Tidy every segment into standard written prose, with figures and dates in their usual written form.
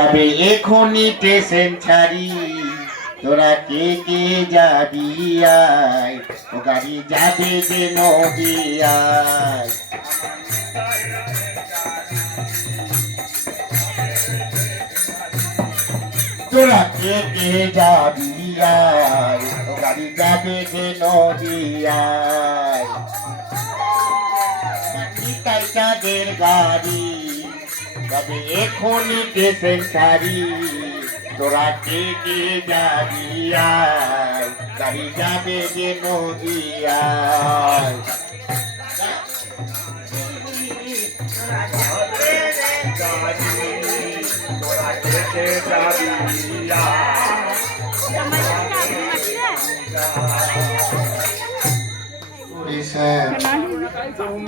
যাবে এখনই স্টেশন ছাড়ি, তোরা কে কে যাবি আয়, ও গাড়ি যাবে যে নদিয়ায়। তোরা কে কে যাবি আয়, ও গাড়ি যাবে যে নদিয়ায়। নিতাই চাঁদের গাড়ি যাবে এখনই স্টেশন ছাড়ি, তোরা কে কে যাবি আয়, গাড়ি যাবে যে নদিয়ায়।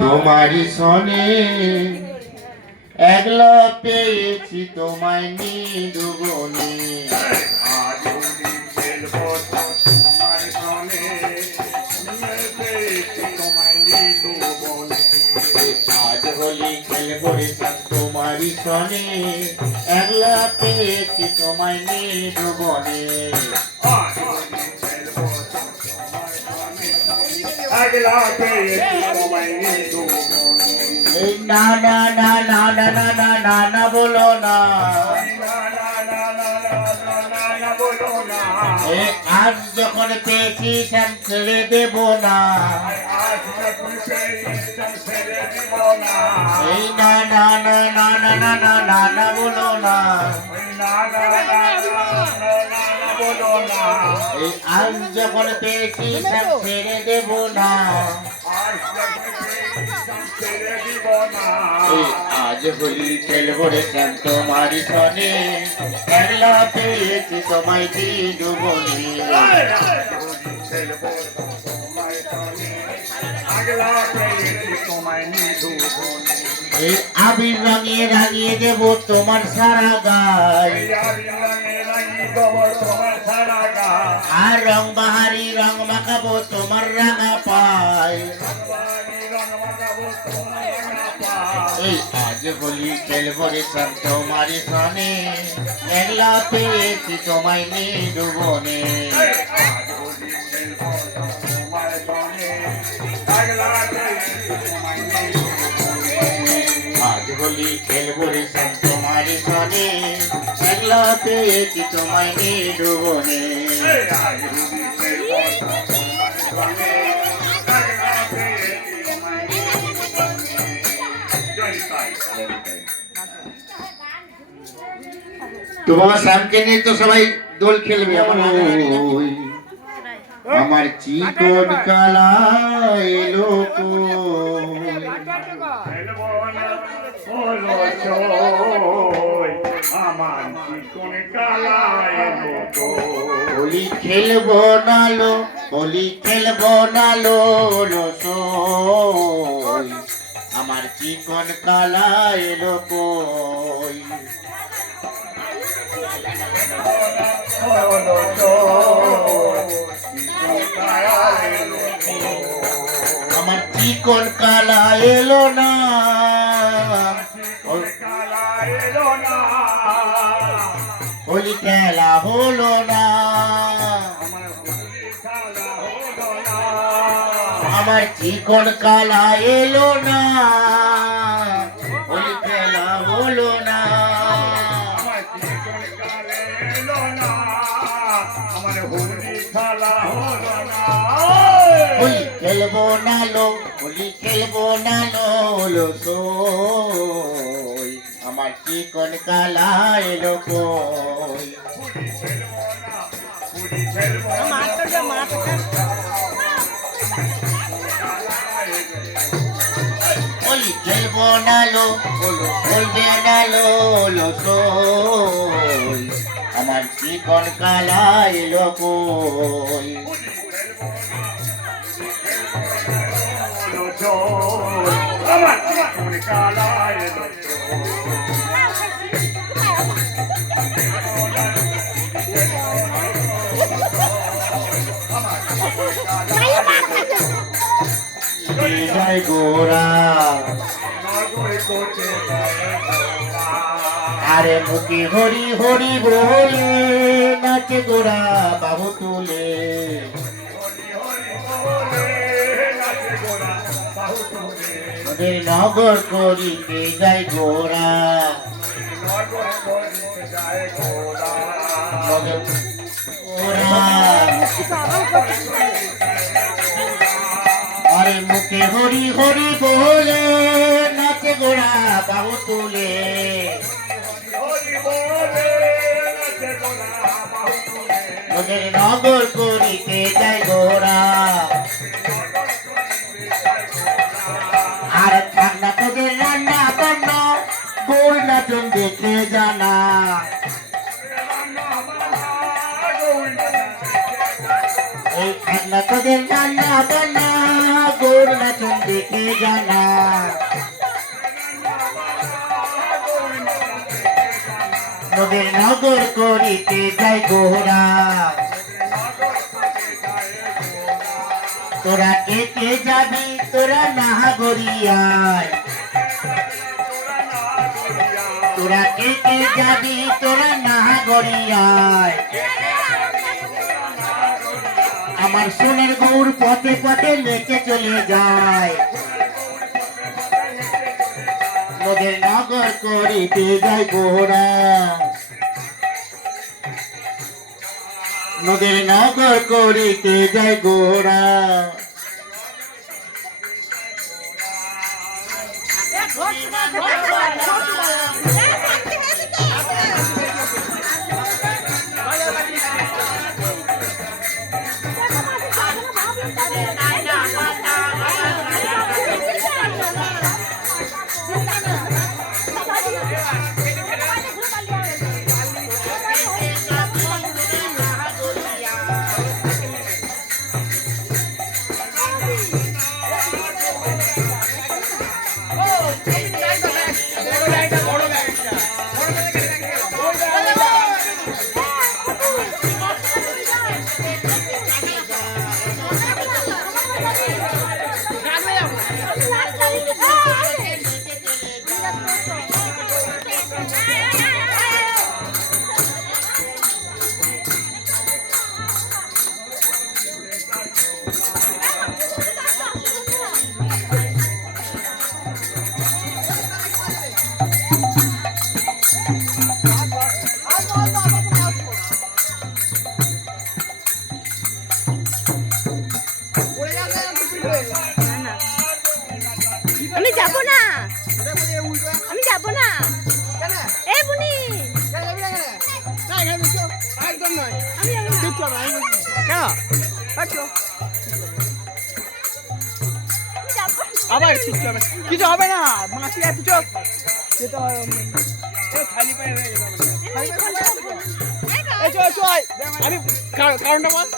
তোমারই সনে একলা পেয়েছি তোমায় নিদুবনে, আজ হোলি খেলবো তোমার সনে, পেয়েছি তোমায় নিদুবনে। আজ হোলি খেলবো রে তোমারই সনে, একলা পেয়েছি তোমায় নিদুবনে। না না না না না না না না না বলো না, আজ যখন পেয়েছি শ্যাম ছেড়ে দেব না। এই না না না না না না না না না বলো না, এই আজ যখন পেয়েছি শ্যাম ছেড়ে দেব না। আজ হোলি খেলবো রে শ্যাম তোমারই সনে, একলা পেয়েছি তোমায় দিদুবনে। এই আবির রাঙিয়ে রাঙিয়ে দেব তোমার সারা গায়, আর রং বাহারি রং মাখাবো তোমার রাঙা পায়। এই আজ হোলি খেলবো রে শ্যাম তোমারই সনে, একলা পেয়েছি তোমায় নিদুবনে। আজ হোলি খেলবো রে শ্যাম তোমারই সনে, একলা পেয়েছি তোমায় নিদুবনে। তো বাবা শ্যামকে নিয়ে তো সবাই দোল খেলবে। আমার চিকন কালা এলো হোলি খেলবো না লো, হোলি খেলবো না লো সই, আমার চিকন কালা এলো কই। আমার চিকন কালা এলো না, হোলি খেলা হলো না। আমার চিকন কালা এলো না, হোলি খেলা হলো না। হোলি খেলবো না লো, হোলি খেলবো না লো সই, আমার চিকন কালা এলো কই। হোলি খেলবো না লো, বলবে না লো সই, আমার চিকন কালা এলো কই। গোরা আরে মুখে হরি হরি বলে নাচে গোরা বাহু তুলে ওদের নগর করিতে যায় গোরা আরে মুখে হরি হরি বলে নাচে গোরা বাহু তুলে ওদের নগর করিতে যায় গোরা আর ঠান্ডা তোদের রান্না বান্না গোল নাচন দেখে জানা এই ঠান্ডা তোদের রান্না বান্না গোল নাচন দেখে জানা ওদের নগর করিতে যায় গোরা তোরা কে কে যাবি তোরা নাহাগরিয়ায় তোরা কে কে যাবি তোরা নাহাগরিয়ায় আমার সোনের গৌর পথে পথে লেকে চলে যায় ওদের নগর করিতে যায় গোরা নদের নগর করিতে যায় গোরা আমি যাব না আমি যাব না এ বুনি আবার কিছু হবে না মাসি আছে চোখ যেতে হবে খালি পায়ে হয়ে যাবে আমি কারণটা বল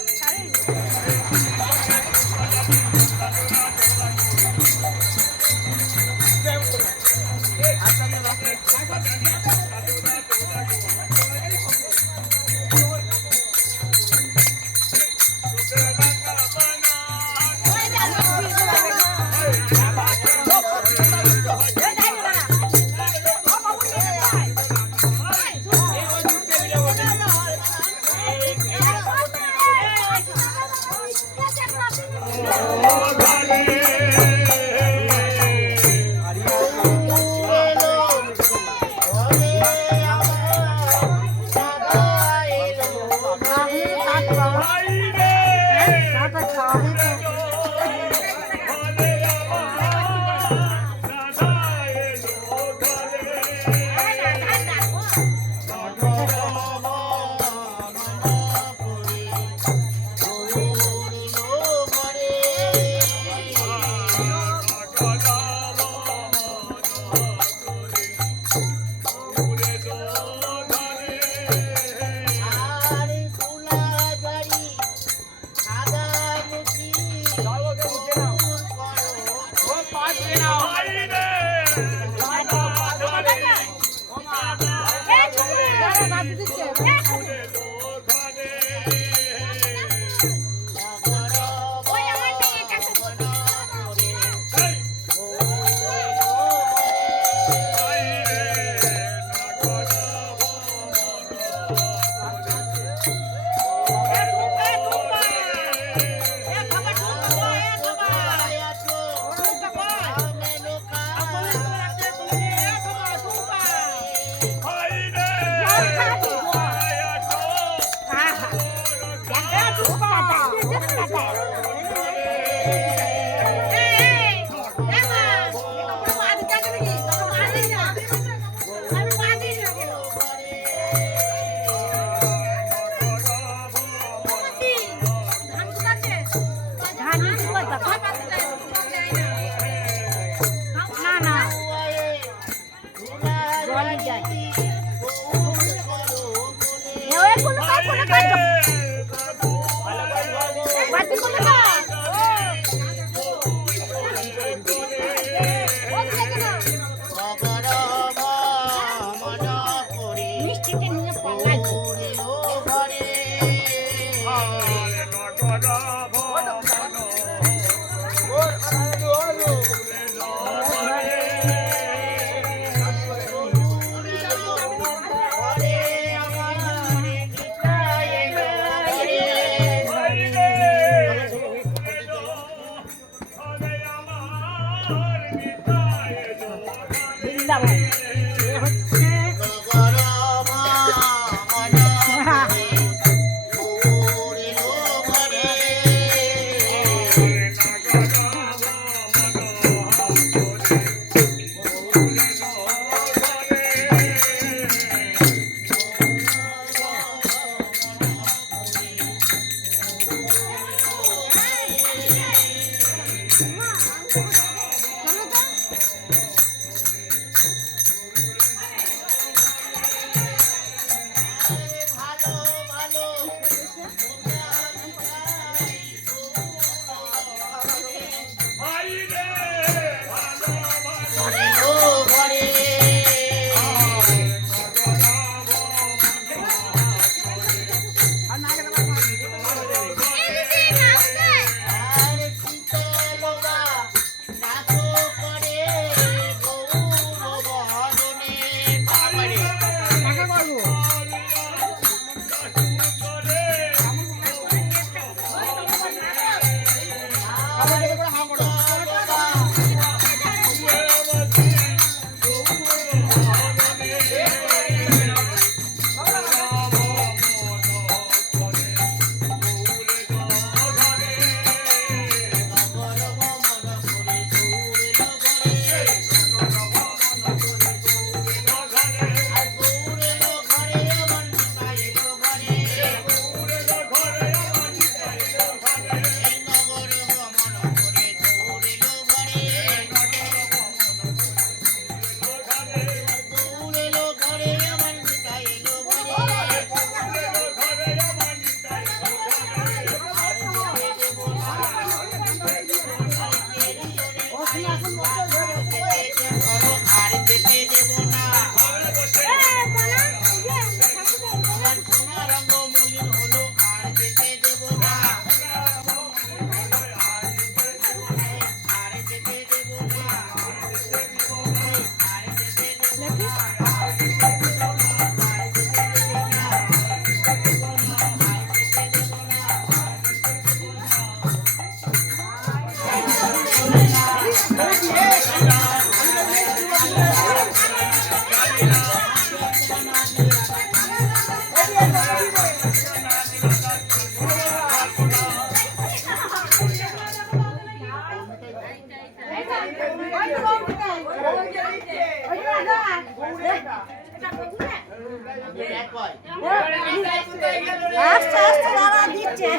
আস্তে আস্তে দাঁড়া দিচ্ছে